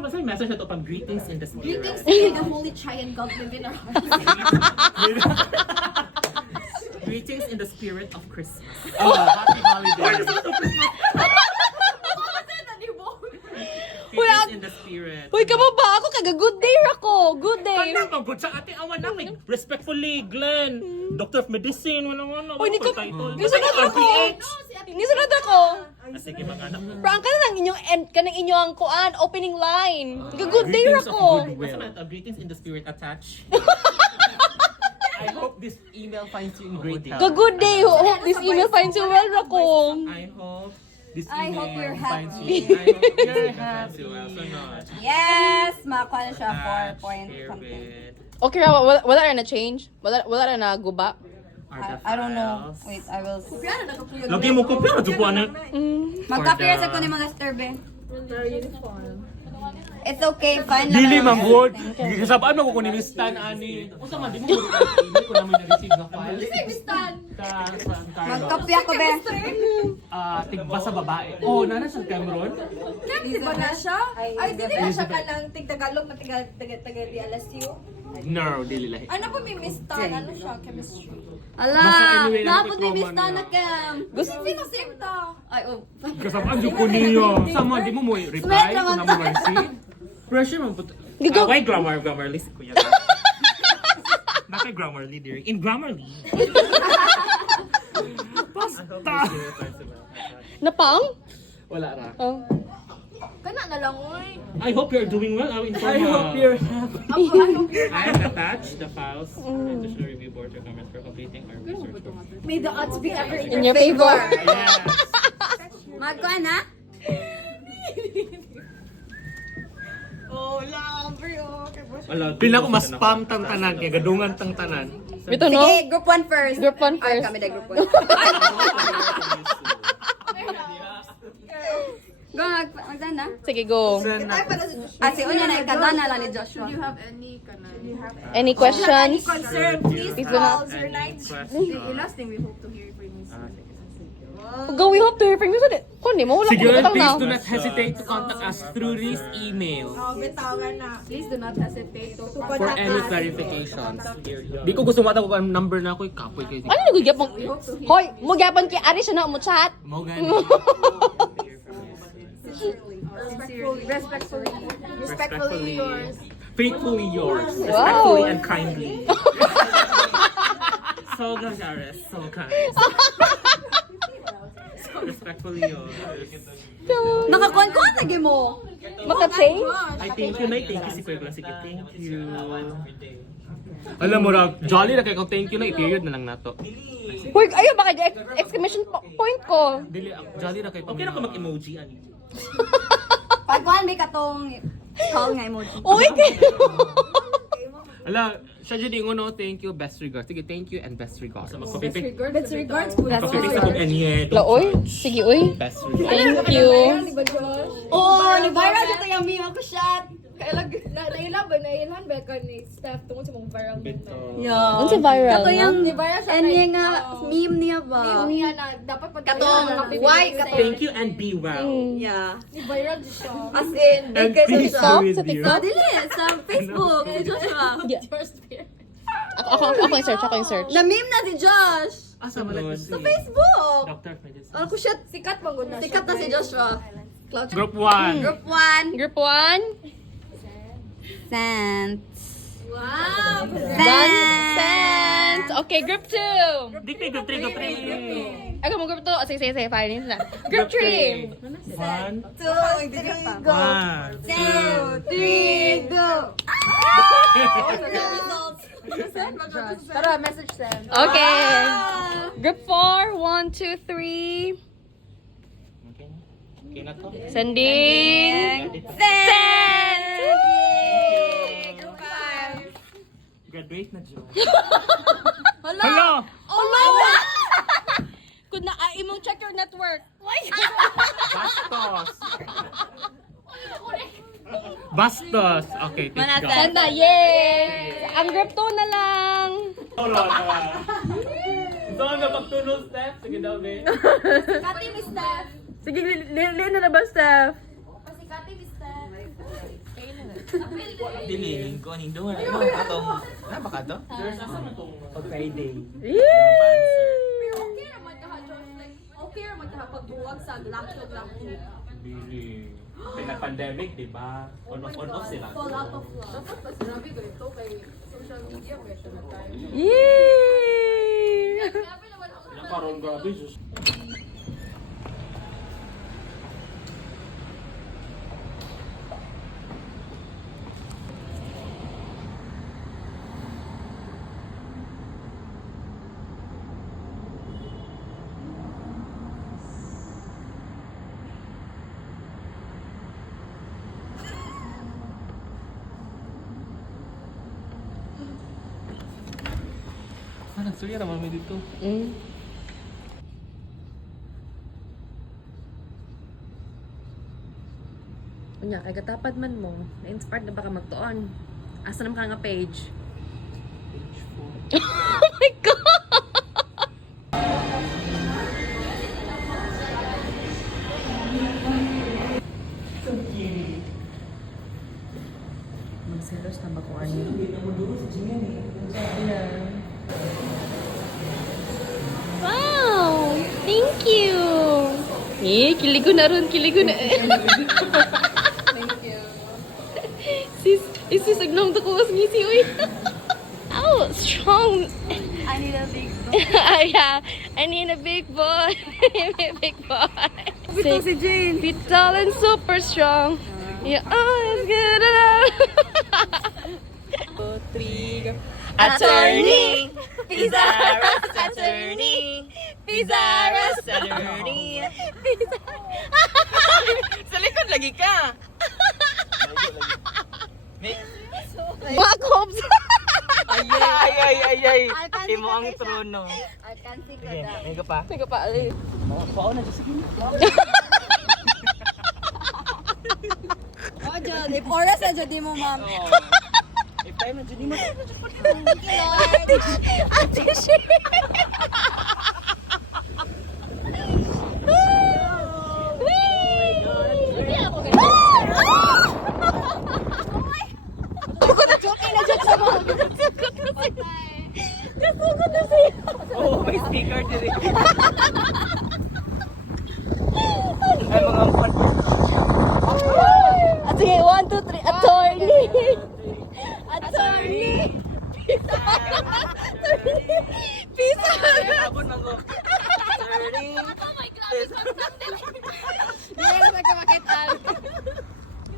Basta yung message na to pang greetings in the spirit. Greetings to the Holy Triangle within our hearts. Greetings in the spirit of Christmas. Oh, happy holidays. Greetings in the spirit. Uy, kamo ba? Ako kaga good day ako. Good day. Ano pag good sa ating awan namin? Respectfully, Glenn. Doctor of Medicine. Walang Uy, ni ko. title. Nisunod ako. Nisunod ako. Sige, mga anak. Prank ka na ng inyong end ka ng inyong kuan opening line. Good day Greetings ako. of goodwill. Greetings in the spirit attached. I hope this email finds you in great health. Good day. Hope this email finds you well, Rako. I hope this I email hope you're finds happy. you. I hope you're happy. Well, so not. Yes! Makakuha na siya 4 point Share something. with Okay, wala na change? Wala na guba? I don't know. Wait, I will... Lagi mo ko pero jupo na. Magka-appear sa ko ni mga Sterbe. It's okay, fine lang. Dili man good. Thank you. Sabaan mo ko ni Miss Tan ani. Usa man di mo ko namin na-receive na file. Sa Magkapya ko, be. tigba sa babae. Oh, nana sa Cameron. Di ba na siya? Ay, dili na siya ka ng tig-Tagalog na taga-di LSU. No, dili lahi. Ano po may Miss Tan? Ano siya? Chemistry. Ala, Basta anyway, dapat nakapit may mo Miss man Tana niya. Cam. Gusto sino simta? Ay, oh. Kasabaan jud ko niyo. Sama di mo mo reply kung na mo receive. Pressure man put. Why Grammarly si Kuya? Bakit Grammarly dear? In Grammarly. Basta. Napang? Wala ra. Oh. Kana na lang, oy. I hope you're doing well. I hope you're happy. I have attached the files to show review board requirements for completing our research work. May the odds be ever in In your favor. Yes. Magkuha na? Oh, lambre, oh. Pila ko mas spam tang tanan kay gadungan tang tanan. Ito no? Sige, group 1 first. Group 1 Ay, first. kami na group 1. Go, magdana. Sige, go. Ah, si Unya na ikadana lang ni Joshua. Do you have any kana? Any questions? Concern, please Please do not- call 09. The last thing we hope to hear from you. Go, we hope to hear from you. Kundi mo, wala ko bitaw na. do not hesitate to contact us through this email Oh, bitawan na. Please do not hesitate to for contact any us. clarifications. Di ko gusto matang ko ang number na ako, kapoy kayo. Ano yung gyapon? Hoy, mo gyapon kay Ari siya na mo chat. Mo gani. Respectfully yours. Faithfully yours. Wow. Respectfully and kindly. So Gajares, so kind. So respectfully yours. Nakakuan-kuan lagi mo. Maka-change? I thank you, Nay. Thank you si Kuya Glenn. Sige, thank you. Alam mo ra, jolly na kay kung thank you na, i-period na lang nato. Hoy, ayun baka exclamation point ko. Dili, jolly na kay okay na ko mag-emoji ani. Pagkuhan may katong call nga emoji. Uy, Ala, siya dyan yung no, thank you, best regards. Sige, thank you and best regards. Magpapipit. Best regards po. Magpapipit sa kong enye. La, uy. Sige, uy. Best regards. Thank you. Di ba, Josh? Oo, nag-viral siya tayo meme ako shot. Nailan ba ka ni Steph tungkol sa mong viral meme na? Yeah. Ano sa viral? Kato yung Nag-viral siya enye kay- nga meme niya ba? Yung niya na dapat pag Katong, nakapipili why sa- katong- Thank you and be well. Yeah. Ni-viral din siya. As in, And big kayo peace siya. be with Sa you. TikTok? Dili, sa Facebook, ni Joshua. First year. Ako yung search, ako yung search. Na-meme na si Josh. Asa mo lang Sa Facebook. Dr. Medicine. Ano ko shit. Sikat bang good na siya. Sikat na si Joshua. Group 1. Group 1. Group 1. Sent. Wow! Sent. Okay, group 2. Di kay group 3, group 3. Ako mo group 2. Oh, sige, fine na. Group 3. 1, 2, 3, go. 1, 2, 3, go. Tara, message send. Okay. Group 4. 1, 2, 3. Okay na to. Sending. Send. Group 5. Graduate na, Jo. Hala. Hello! Oh my. Kung na imong check your network. Bastos. Bastos. Okay, thank Manasa. God. Senda, yay! Ang group 2 na lang. Wala na. Ito ang napagtunol, Steph. Sige daw, be. Kati ni Steph. Sige, liin na ba, Steph? Kasi Kati ni Steph. Dili, ko ning duwa. Ano atong ba ka to? Pag Friday. Pero okay naman ka, Josh. Like, okay naman ka pagbuwag sa lakto-lakto. Really. Pinag-pandemic, di ba? On-off sila. Fall out of love. Dapat pa sinabi ko ito kay social media, may ito na tayo. Yay! Grabe naman ako. Nakaroon grabe, sus. Surya naman may dito. Unya, kay katapad man mo, na-inspired na baka magtuon. Asa naman ka nga page? Oh my God! Mag-serious na ba kung ano? Wow! Thank you! Kiligo na ron, kiligo na. Sis, agnong ko mas ngisi, uy. Oh, strong. I need a big Yeah, I need a big boy. A big boy. Ito si Jane. Fit tall and super strong. Yeah, oh, it's good enough. 2, 3, go. Attorney! Pizarro's attorney! Pizarro's attorney! Sa likod lagi ka! Mga cops! Ay. Imo ang trono. I can't see ka Sige, na. may ka pa. Sige pa, ay. Paon na sige. Oh, John. If oras na John, di mo, ma'am. If time na dyan mo. Thank you, Lord. Ate Shi! Oh, may speaker diri. Ay mga part. At sige, 1, 2, 3, attorney! Attorney! Pisa! Abot na ko. Attorney. Oh my God! Hindi na lang ka makita.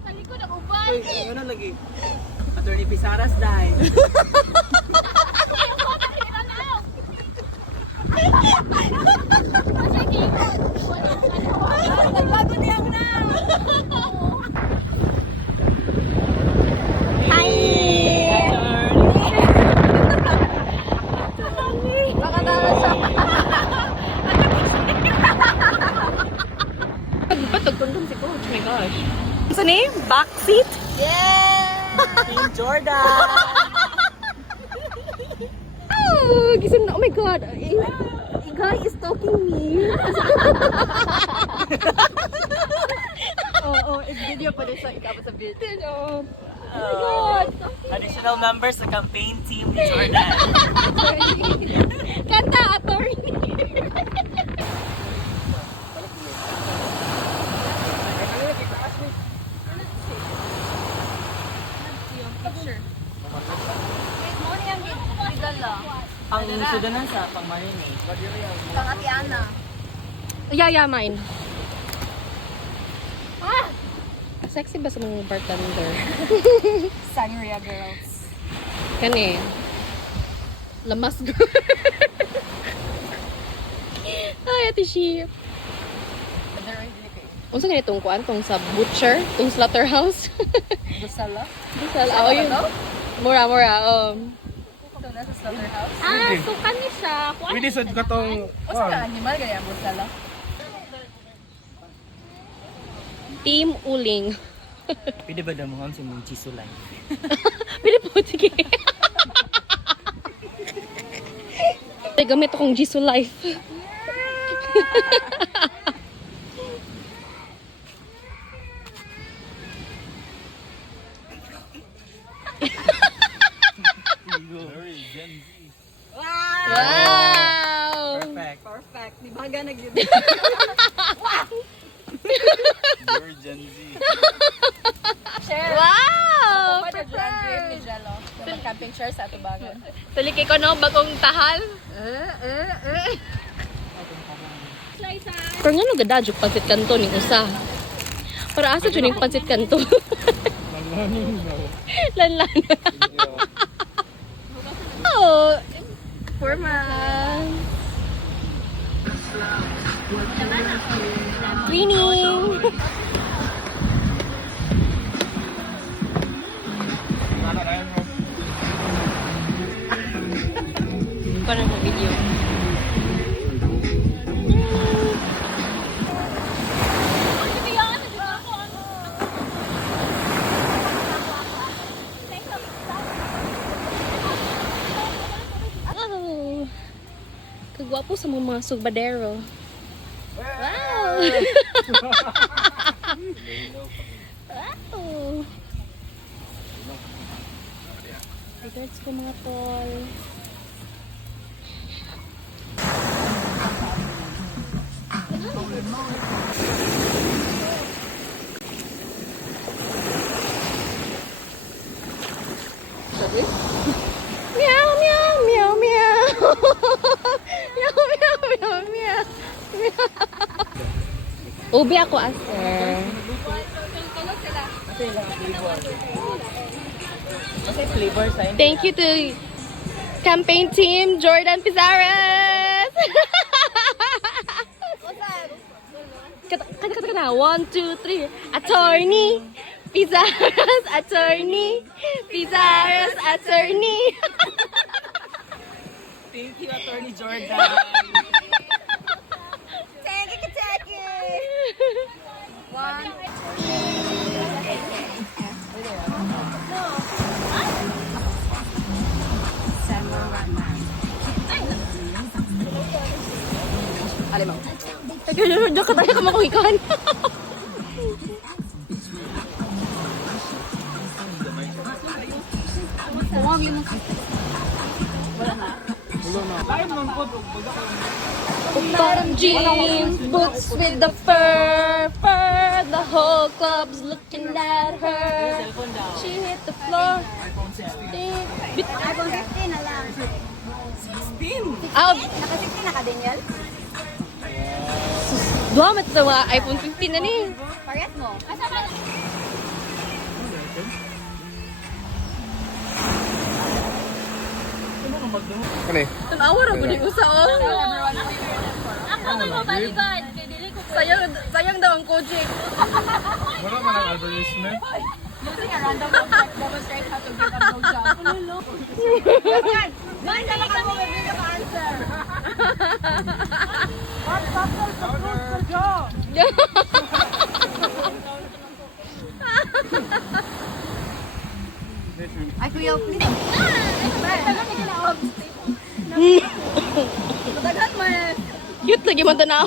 Talikod ang uban! Uy, ano lagi? Attorney Pisaras dai. Nagbago niya na. Patog kondom si Coach. Oh my gosh. What's the name? Backseat? Team Jordan. Oh, gising na. Oh my God. A guy is stalking me. Video pa rin sa ikaw sa video. Oh my God. Additional members sa campaign team ni Jordan. Kanta, attorney. Ang sudanan sa pang-marinate. Pang Ate Ana. Yeah, mine. Sexy ba sa mga bartender? Sangria girls. Kani. Lamas girl. Ay, Ate Shi. Unsa ganito tong kuan tong sa butcher, tong slaughterhouse? Busala. Busal. Oh, yun. Mura. So, nasa slaughterhouse. So kani siya. Kuan. Pwede sad ka tong... O sa animal kaya busala. Team Uling. Pwede ba daw mo si mong chisulay? Pili po, sige. Gamit akong Jisoo Life. Haga na gyud. You're Gen Z. Wow! Camping chair sa atubangan. Tulik ko no, bagong tahal. Pero nga no gada juk pansit kanto ni usa. Para asa jud ning pansit kanto. Lanlan. Oh, formal. Cleaning. Parang sa video. Oh, kagwapo sa mga sugbadero. Wow! Wow! Regards ko mga tol. Meow, meow, meow, meow. Meow, meow, meow, meow. Ubi ako, Aster. Thank you to campaign team Jordan Pizarras. Kata na 1, 2, 3. Attorney Pizarras, attorney Pizarras, attorney. Thank you, Attorney Jordan. Take it. One. Alimaw. Diyan ka tayo ka makuhikan. Huwag yung Bottom jeans, boots with the fur. The whole club's looking at her. She hit the floor. iPhone 15 na lang. Ah, Naka 16 na ka, Daniel? duwamat sa mga iPhone 15 na ni. Parehas mo. Tanawa ra gud yung usa oh. Ako may mabalikan. Kaya dili ko Sayang daw ang Kojik. Wala man ang advertisement. using a random object demonstrate how to give a blowjob. Ngayon na lang kami yung answer. Ay, kuya, please. Matagat mo eh. Cute lagi man tanaw.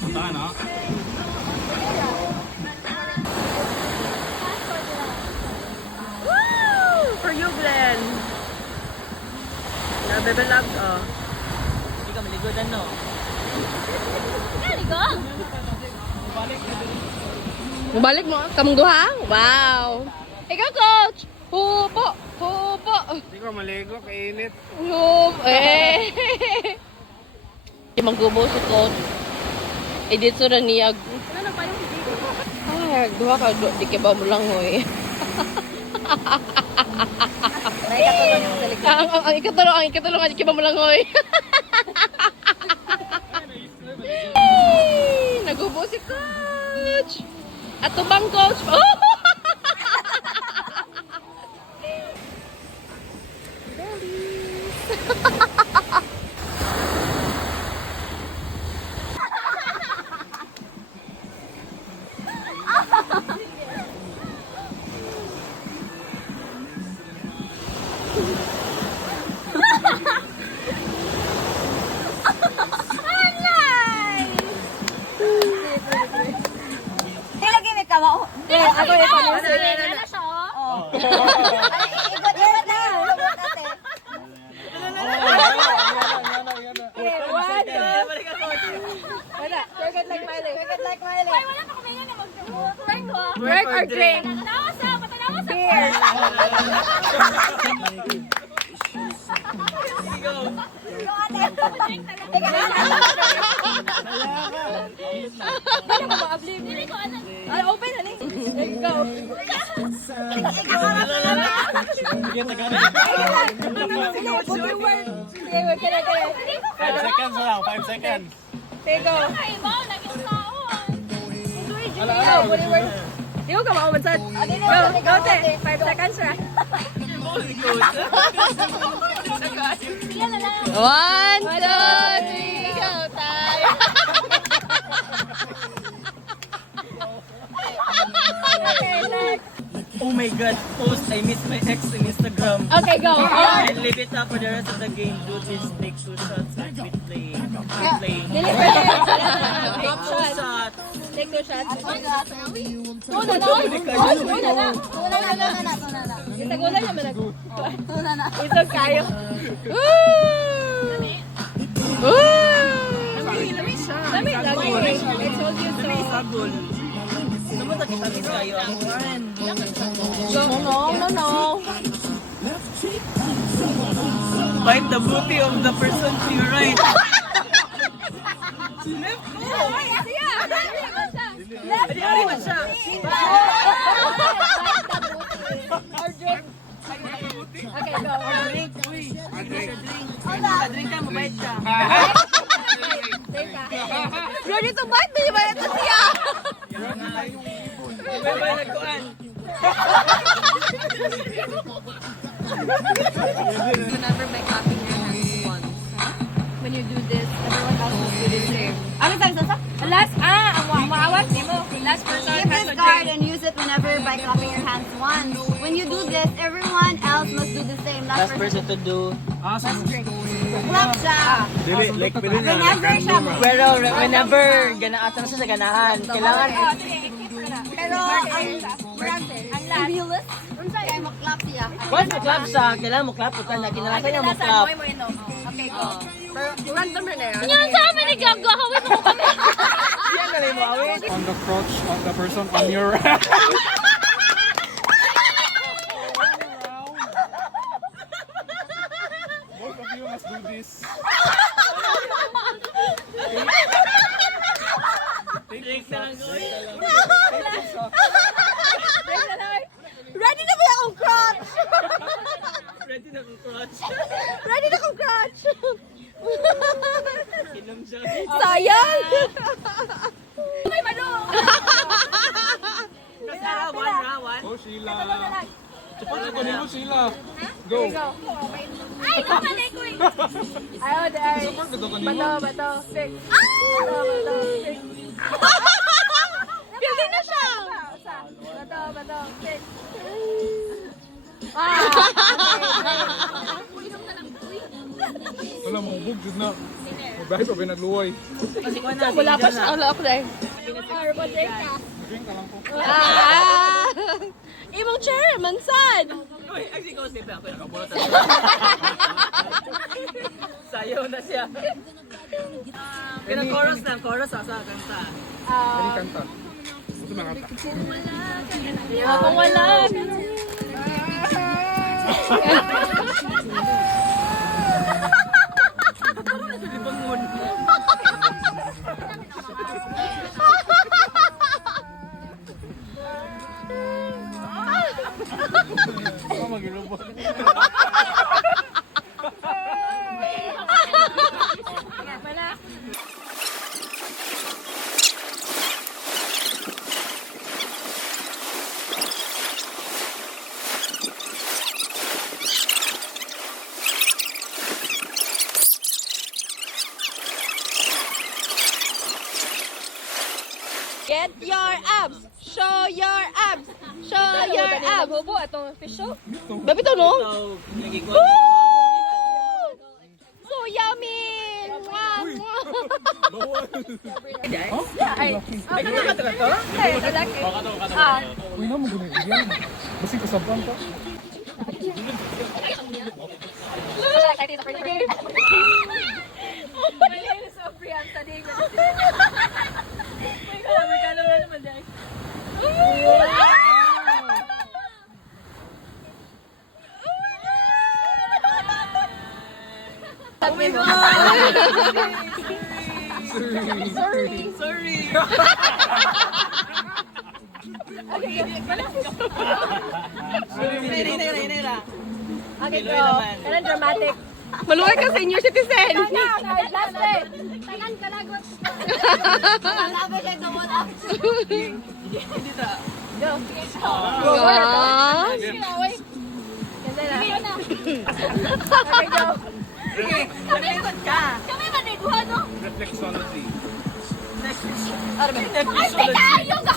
Punta na. Woo! For you, Glenn. Nabebelag oh. Hindi ka maligodan, no? Kaligo? Balik mo kamong duha? Wow. Ikaw, coach. Hupo. Hupo. Hindi ka maligo, kainit. Hupo. Eh. Di maggubo si coach. Edit so na niyag. Ay, duha ka. Di ka ba mo lang, hoy. Ang ikatulong, di ka ba mo lang, hoy. Nagubo si coach. At bang coach? Oh! Lagi may kawa. Ako yung panusin. Ano siya, oh? Ikot na. Ikot ate. Work or drink? Beer. Open na ni. Go. Five seconds lang, 5 seconds. Go. Di ko ka maumansad. Go, te. 5 seconds ra. 1, 2, 3, go tayo. Oh my god, post, I miss my ex in Instagram. Okay, go. And leave it up for the rest of the game. Do this, take 2 shots, and quit playing. Quit playing. Dili pa rin. Take 2 shots. Take 2 shots. Tuna na. Itagulan naman ako. Tuna na. Ito kayo. Lami lagi. I told you so. Sagol. Naman na kita miss kayo ang one. No. Find the beauty of the person to your right. Adi, ari man siya. Okay, go. Drink ka, mabait ka. Ready to bite? Di ba ito siya? May nagkuhan. Remember by clapping your hands once. When you do this, everyone else will do the same. Ano tayo sa? Last, ang maawas ni mo. Last person Keep has this to card drink. and use it whenever by clapping your hands once. When you do this, everyone else must do the same. Last person to do. Clap siya. Whenever siya. Pero whenever ganaatan na siya sa ganahan, kailangan Pero ang realist, kaya mag-clap siya. once mo-clap siya, kailangan mo-clap ko na. Kinalasan niya mo-clap. Okay, go. Random rin eh. Yan sa amin, nagagawin mo kami. Yan na rin mo, awit. On the crotch of the person on your Both of you must do this. Drink na lang, oy. Ready na ba akong crotch? Ready na kong crotch. Ready na akong crotch. Inom siya. Sayang. Kasi one. Oh, Sheila. Support ko nimo, Sheila. Go. Ay, kamali ko eh. Ayaw, dahil. Support ko nimo. Bato. Fix. Bato. Fix. Pili na siya. Bato. Fix. Wala mo bug jud na. Bahay pa pinagluoy. Kasi ko na. Wala pa siya. Wala ako dahil. Drink ka lang po. Imong chair, mansan. Uy, ay si Kosip ako nakabulot. Sayaw na siya. Pero chorus asa kanta. Kani kanta. Gusto man kanta. Kung wala. Bangun. Ako magilubot. Get your abs. Show your abs. Show your abs. Bobo atong official. Babi to no? So, lagi ko. So yummy. Ay, kanta ka to? Ay, lalaki. Uy na mo gani yan. Basi kasaban pa. Malinis sa Priyanka, David. May kalaman naman dahil. Okay, go. Kanang dramatic. Maluwag ka senior citizen. Last day. Tangan ka lagot. Malabi kay double up. Gosh. Okay, go. Kami man eh, duha no? Reflexology. Ay, kayo ka!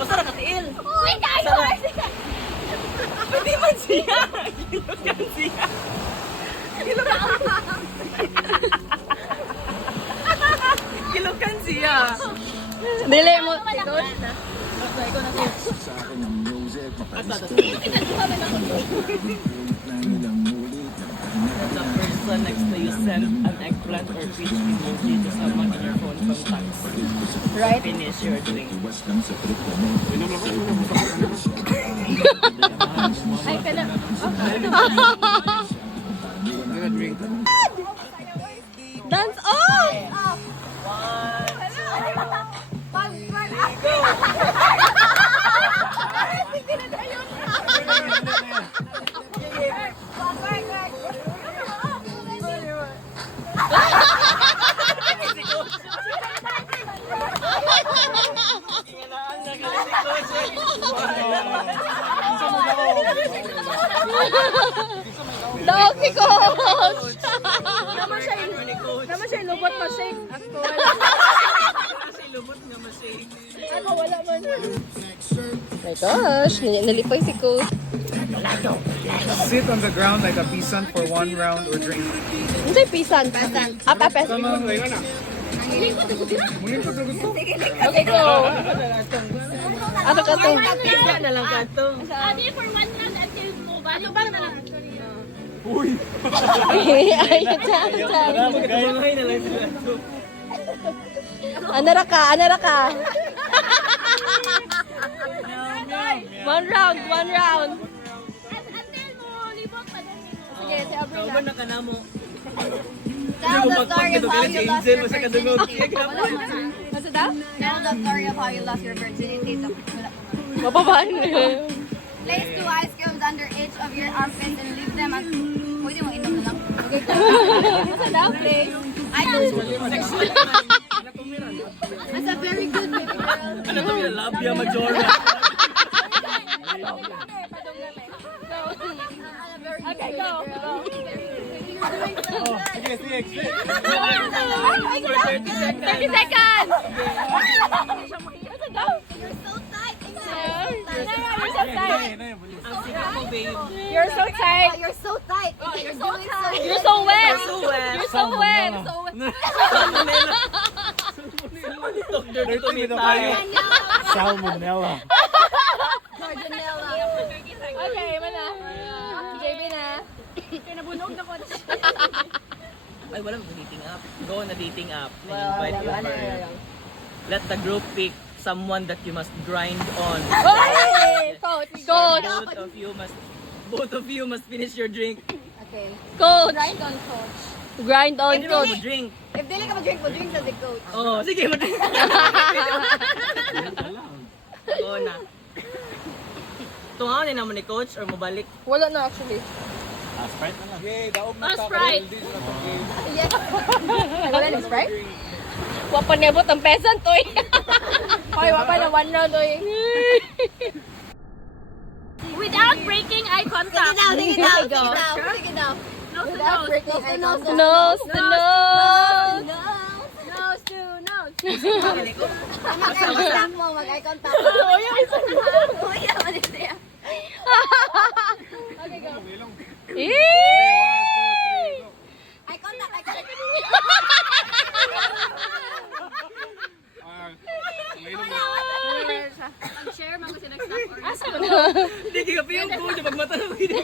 Basta nakatiil. Uy, kayo! Hindi man siya. Kilukan siya. Kilukan siya. Dili mo. The person next to you send an eggplant or peach emoji to someone in your phone contacts. Right? Finish your drink. Ay, kana. Dance off! Daog si Coach! Naman siya lubot pa shake. Ako wala. Kasi lubot nga masig. Ako wala man. My gosh, nalipay si Coach. Sit on the ground like a peasant for 1 round or drink. Ano sa'yo pisan? Apa, pesan. Okay, go. Ano ka to? Pizza na lang ka to. Sabi for 1 round until mo. Ano ba na lang? Ay, chan. Magkabangay na lang sila to. Anara ka. 1 round. Until mo, libot pa din. Sige, si Abril. Kauban na ka na mo. Tell the story of how you lost your virginity. Masa daw? Tell the story of how you lost your virginity. Mapabaan. Place 2 ice cubes under each of your armpits and leave them as... Pwede mo inom na lang. Masa daw, please? That's a very good baby girl. Ano to yung labia majora? Okay, go. Sige, sige. 30 seconds. Masa daw? You're so tight. You're so tight. Ang sika ko, babe. You're so tight. You're so tight. You're so tight. You're so wet. So wet. You're so wet. Dito ni tayo. Salmonella. Okay, mana. JB na. Ay, walang dating app. Go on a dating app and invite your friend. Let the group pick someone that you must grind on. Hey, coach. Both of you must finish your drink. Okay. Coach. Grind on coach. Grind on, Hindi mo coach. drink. If dili ka mag-drink, mo-drink sa the coach. Oh, sige mo drink. Oo na. Tungaw ni naman ni coach or mabalik. Wala na actually. Yay, daog na ta. Sprite. Yes. Ay, wala na Sprite? Wapa niyabot ang pesan, toy. Hoy, wapa na 1 round, toy. Without breaking eye contact. Take it out. Take it out. Nose to nose. Nose to nose. Nose to nose. Mag-eye contact mo. Mag-eye contact mo. Kuya, manis niya. Okay, go. Eye contact. Eye contact. Mag-share mo kasi nag-stop or Asa mo na? Hindi ka pa yung coach pag matanong hindi.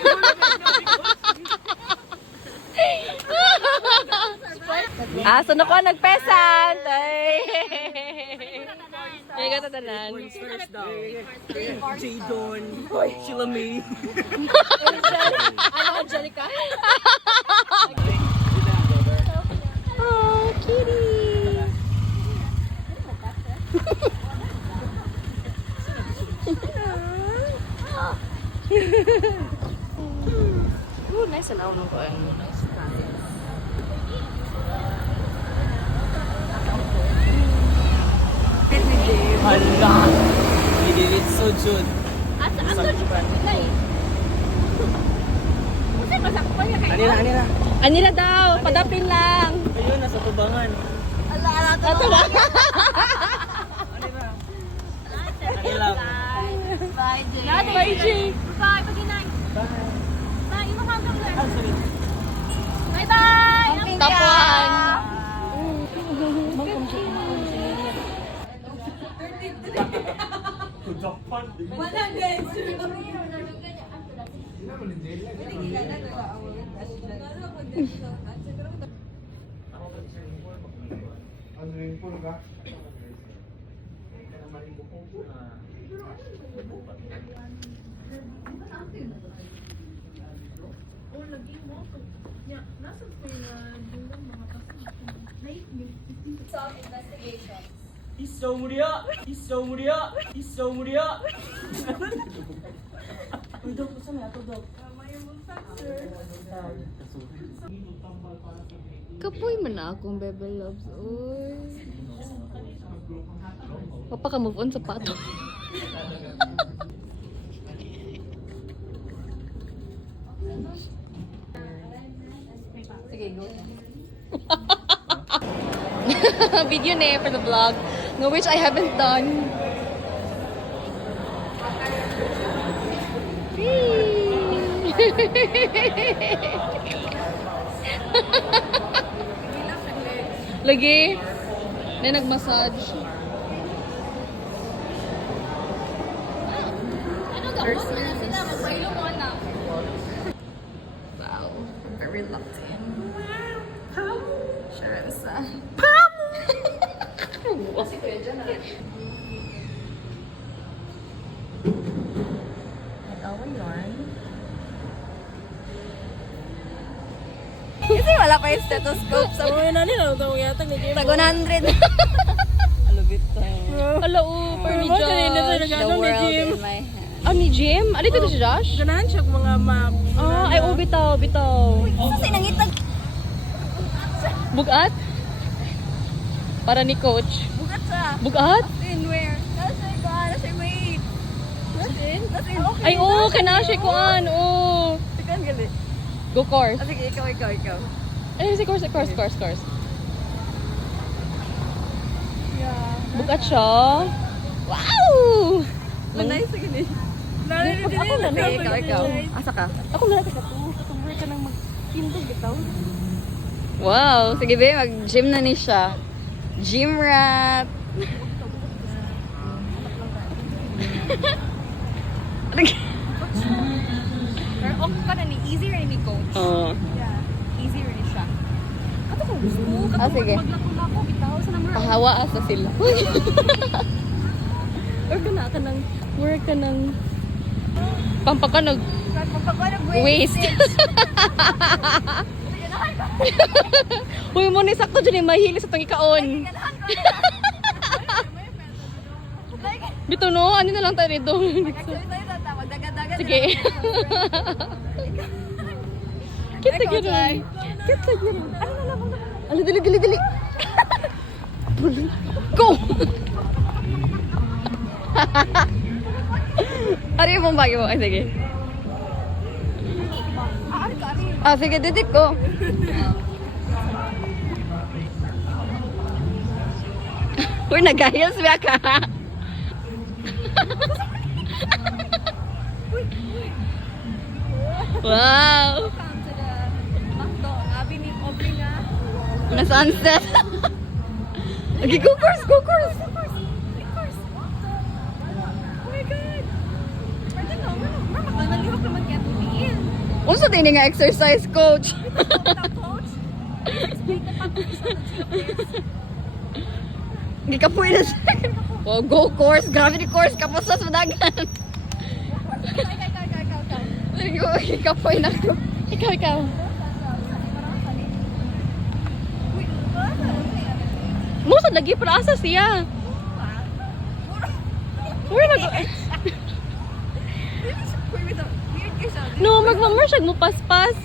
Asa na ko nagpesan, toy. Ay, ka tatanan. First daw. Jadon. Sheila May. Ano, Angelica? Nice and ako ko. Hala! You did it so good. Anira. Anila daw, padapin lang. Ayun, nasa tubangan. Anira. Bye, Jay. Bye, Jay. Bye, pag-inay. Bye. Bye, yung mga hanggang Ah, sorry. Bye-bye! Tapuan. 있어 무려. Kapoy man na akong Bebe Loves. Uy. Papa ka move on sa pato. Sige, go. Video na for the vlog. No, which I haven't done. Lagi. Na nag-massage. First wow. Very relaxing. Wow. Sharasa. Kasi kuya dyan ah. Nag-away yarn. Kasi wala pa yung stethoscope sa Uy, nani na ito yata ni Jim. Tag 100. Alubit tayo. Ala, per ni Josh. The world in my hand. Ah, ni Jim? Ali dito si Josh? Ganahan siya kung mga map. Ah, ay, bitaw. Kasi nangitag. Bugat? Para ni Coach. Bugat sa. Bugat? In where? Nasa wait. Nasin? Okay. Ay, oo, kanasya ko an. Oo. Sikan gali. Go course. Sige, ikaw. Ay, si course. Bugat siya. Wow! Manay sa gali. Ako na na. Ikaw. Asa ka? Ako na ka to. Katong ka nang magkindog bitaw. Wow, sige be, mag-gym na ni siya. Gym rat. Pero okay ka na ni easy rin ni Coach. Oo. Easy rin siya. Kato ko gusto. Ah, sige. Maglako-lako bitaw sa number. Pahawa asa sila. Work ka ng pampakanog waste. Uy mo ni sakto dyan yung mahili sa itong ikaon. Bito no, ano na lang tayo nito. Sige. Kita gano'n. Ano na lang? Ano, dali. Go! Ano yung mong bagay mo? Ay, sige. Ah, sige, didik ko. Uy, nag-heels ba ka? Wow! Na sunset. Okay, go course! Unsa din nga exercise coach? Hindi ka pwede sa... Oh, go course, gravity course, kapos sa dagan. Ikaw po na. Ikaw. Mo sa lagi para asa siya. We're nag... No, magmamarsyag mo paspas.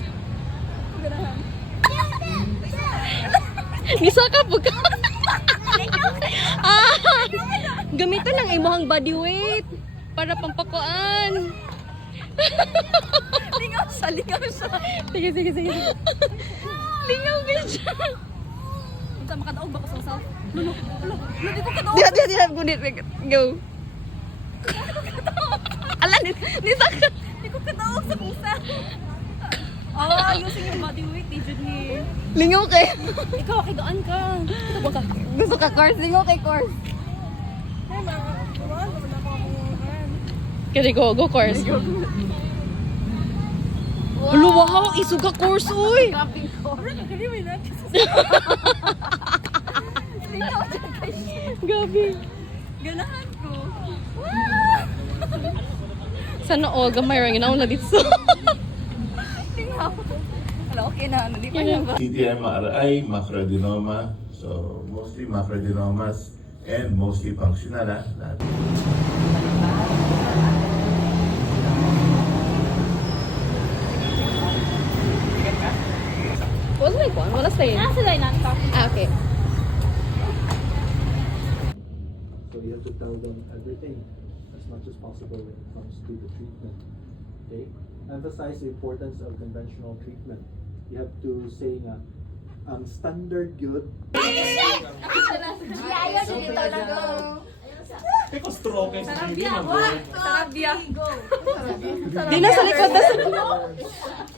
Gisa ka po ka. Gamitan lang imong body weight para pampakuan. Lingaw siya. Sige. Lingaw ka siya. Unsa makadaog ba ko sa self? Lulo, di ko kadaog. Di, gunit. Go. Ala, ni sa Di ko kadaog sa kusa. Using yung body weight, Jud ni. lingaw kay. Ikaw, kigaan ka. Gusto ka course, lingaw kay course. Ay, naman ako. Kaya go course. Wow. Wow, isuga course, uy. Gabi. Ganahan ko. Sana all gamay ra ginauna dito. Lingaw. Hala, okay na. Di pa Yan. ba? TTMRI, macroadenoma, so mostly macroadenomas and mostly functional. Lahat. What's my one? Wala sa'yo. Nasa line ang top. Okay. So you have to tell them everything as much as possible when it comes to the treatment. Okay? Emphasize the importance of conventional treatment. You have to say nga, ang standard good. Teko stroke is hindi na boy. Sarabia. Di na sa likod na sa...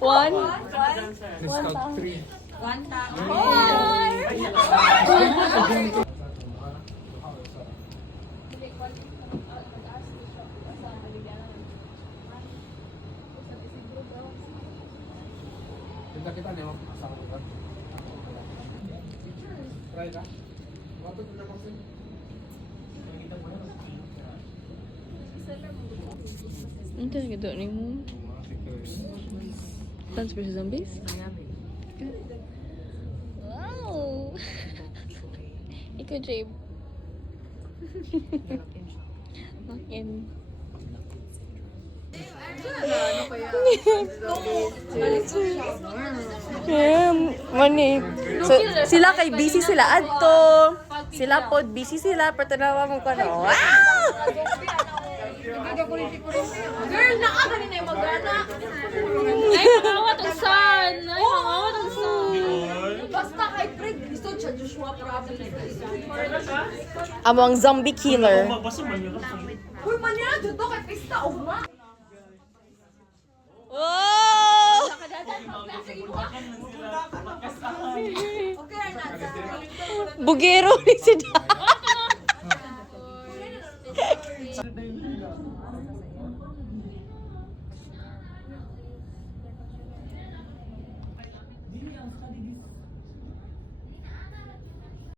One. Scout 3. Kita niyo sa lugar. Try ka. Wato na kasi. Ano tayo gito ni mo? Plants vs. Zombies? Wow! Ikaw, Jabe. Lock in. Mani. So, sila kay busy sila adto. Sila pod busy sila pero tanawa mo ko na. Wow! Girl, naaga ni na yung magana. Ay, mangawat ang sun! Ay, mangawat ang sun! Basta kay Craig, gusto siya Joshua problem na Among zombie killer. Mabasa man yun. Uy, manira, dito kay Pista, ugma. Oh! Okay, Arnaz. Bugero ni si Dad.